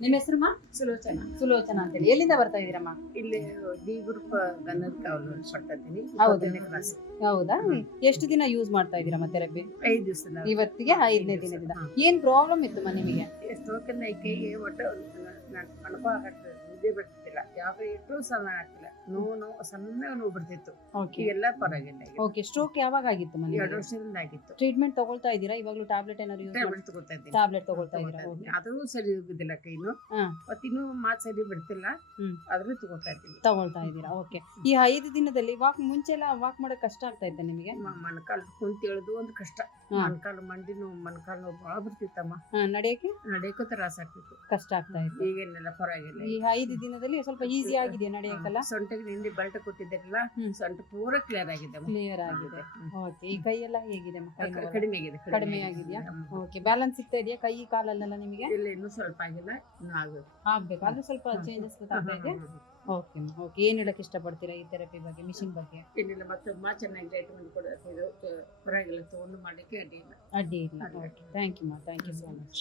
ನಿಮ್ಮ ಹೆಸರಮ್ಮ ಸುಲೋಚನ. ಸುಲೋಚನಾ ಅಂತೇಳಿ. ಎಲ್ಲಿಂದ ಬರ್ತಾ ಇದೀರಮ್ಮ ಇಲ್ಲಿ ಡಿ ಗ್ರೂಪ್ ಕಾವಲು ಪಡ್ತೀನಿ ಹೌದು. ಕ್ಲಾಸ್ ಹೌದಾ? ಎಷ್ಟು ದಿನ ಯೂಸ್ ಮಾಡ್ತಾ ಇದೀರಮ್ಮ ಥೆರಪಿ ಐದು ದಿವಸ ಇವತ್ತಿಗೆ ಐದನೇ ದಿನದಿಂದ. ಏನ್ ಪ್ರಾಬ್ಲಮ್ ಇತ್ತು ನಿಮಗೆ? ಈ ಕೈಗೆ ಒಟ್ಟು ಕಣಪ ಹಾಕ್ತದೆ ನಿದ್ದೆ ಬರ್ತಿಲ್ಲ ಯಾವ ಇಟ್ಟು ಸಣ್ಣ ಆಗ್ತಿಲ್ಲ. ನೋವು ನೋವು ಸಣ್ಣ ನೋವು ಬರ್ತಿತ್ತು. ಎಲ್ಲ ಪರವಾಗಿಲ್ಲ ಓಕೆ ಸ್ಟ್ರೋಕ್ ಯಾವಾಗ ಆಗಿತ್ತು ಎರಡು ಮನೆ ವರ್ಷದಿಂದ ಆಗಿತ್ತು. ಟ್ರೀಟ್ಮೆಂಟ್ ತಗೊಳ್ತಾ ಇದ್ದೀರಾ? ಇವಾಗಲೂ ಟ್ಯಾಬ್ಲೆಟ್ ಏನಾದ್ರು ಯೂಸ್ ಟ್ಯಾಬ್ಲೆಟ್ ಇದ್ದೀನಿ. ಟ್ಯಾಬ್ಲೆಟ್ ತಗೊಳ್ತಾ ಇದ್ದೀರಾ? ಅದು ಸರಿ ಹೋಗುದಿಲ್ಲ ಕೈನು ಹಾ. ಮತ್ತಿನ್ನೂ ಮಾತು ಸರಿ ಬರ್ತಿಲ್ಲ. ಆದ್ರೂ ತಗೋತಾ ಇದ್ದೀನಿ. ತಗೊಳ್ತಾ ಇದ್ದೀರಾ? ಓಕೆ ಈ ಐದು ದಿನದಲ್ಲಿ ವಾಕ್ ಮುಂಚೆ ಎಲ್ಲ ವಾಕ್ ಮಾಡೋಕ್ ಕಷ್ಟ ಆಗ್ತಾ ಇದ್ದೆ ನಿಮಗೆ? ಮಣಕಾಲು ಕುಂತ ಒಂದು ಕಷ್ಟ. ಮೊಣಕಾಲು ಮಂಡಿ ನೋವು ಮಣಕಾಲು ನೋವು ಭಾಳ ಬರ್ತಿತ್ತಮ್ಮ. ನಡೆಯಕ್ಕೆ? ನಡೆಯಕ್ಕೆ ನಡೆಯಕ್ಕೂ ತ್ರಾಸ ಆಗ್ತಿತ್ತು. ಕಷ್ಟ ಆಗ್ತಾ ಇತ್ತು. ಈಗೇನೆಲ್ಲ ಪರವಾಗಿಲ್ಲ. ಈ ಐದು ದಿನದಲ್ಲಿ ಸ್ವಲ್ಪ ಈಸಿ ಆಗಿದೆಯಾ ನಡೆಯಕ್ಕಲ್ಲ? ಸೊಂಟಕ್ಕೆ ಹಿಂದೆ ಬಲ್ಟ ಕೊಟ್ಟಿದ್ದಾರಲ್ಲ ಹ್ಮ್. ಸೊಂಟ ಪೂರ ಕ್ಲಿಯರ್ ಆಗಿದೆ ಕ್ಲಿಯರ್ ಆಗಿದೆ. ಓಕೆ ಈ ಕೈ ಎಲ್ಲ ಹೇಗಿದೆ ಕಡಿಮೆ ಆಗಿದೆ ಕಡಿಮೆ ಆಗಿದೆಯಾ? ಓಕೆ ಬ್ಯಾಲೆನ್ಸ್ ಸಿಗ್ತಾ ಇದೆಯಾ? ಕೈ ಕಾಲಲ್ಲೆಲ್ಲ ನಿಮಗೆ? ಇಲ್ಲ ಇನ್ನೂ ಸ್ವಲ್ಪ ಆಗಿಲ್ಲ ಇನ್ನು ಆಗ್ಬೇಕು ಆಗ್ಬೇಕು ಅದು ಸ್ವಲ್ಪ ಚೇಂಜಸ್ ಗೊತ್ತಾಗ್ತಾ ಇದೆ? ಓಕೆ ಓಕೆ ಏನ್ ಹೇಳಕ್ ಇಷ್ಟಪಡ್ತೀರಾ ಈ ಥೆರಪಿ ಬಗ್ಗೆ ಮಿಷಿನ್ ಬಗ್ಗೆ? ಏನಿಲ್ಲ ಮತ್ತೆ ತುಂಬಾ ಚೆನ್ನಾಗಿ ಟ್ರೀಟ್ಮೆಂಟ್ ಕೊಡೋದು ಪರವಾಗಿಲ್ಲ ತಗೊಂಡು ಮಾಡಲಿಕ್ಕೆ ಅಡ್ಡಿ ಇಲ್ಲ. ಅಡ್ಡಿ ಇಲ್ಲ. ಓಕೆ ಥ್ಯಾಂಕ್ ಯು ಮಾ ಥ್ಯಾಂಕ್ ಯು ಸೋ ಮಚ್